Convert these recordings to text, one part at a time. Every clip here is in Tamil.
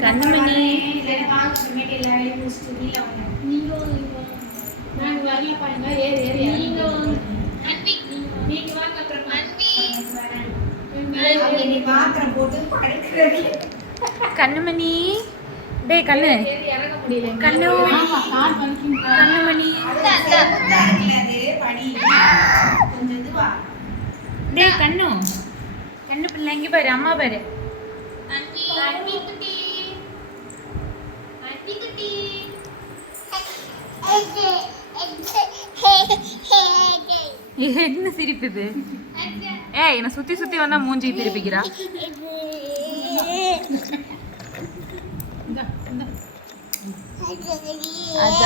கண்மணி கண்ணுமணி டேய் கண்ணு கண்ணு கண்ணுமணி டேய் கண்ணு கண்ணு பிள்ளை இங்க பாரு அம்மா பாரு என்ன சிரிப்புது ஏய் என்ன சுத்தி சுத்தி வந்தா மூஞ்சி திருப்பிக்கிறா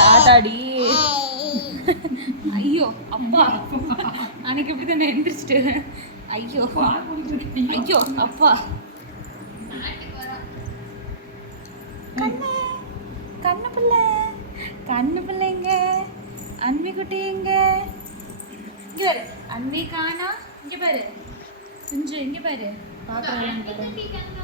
ஆதாடி ஐயோ அப்பா அன்னைக்கு இப்படி தான் எந்திரிச்சிட்டு ஐயோ ஐயோ அப்பா கண்ணு கண்ணு பிள்ளை கண்ணு பிள்ளைங்க அன்பி குட்டி எங்க இங்க பாரு அன்பி காணா இங்க பாரு கொஞ்சம் இங்க பாரு பாக்குறேன்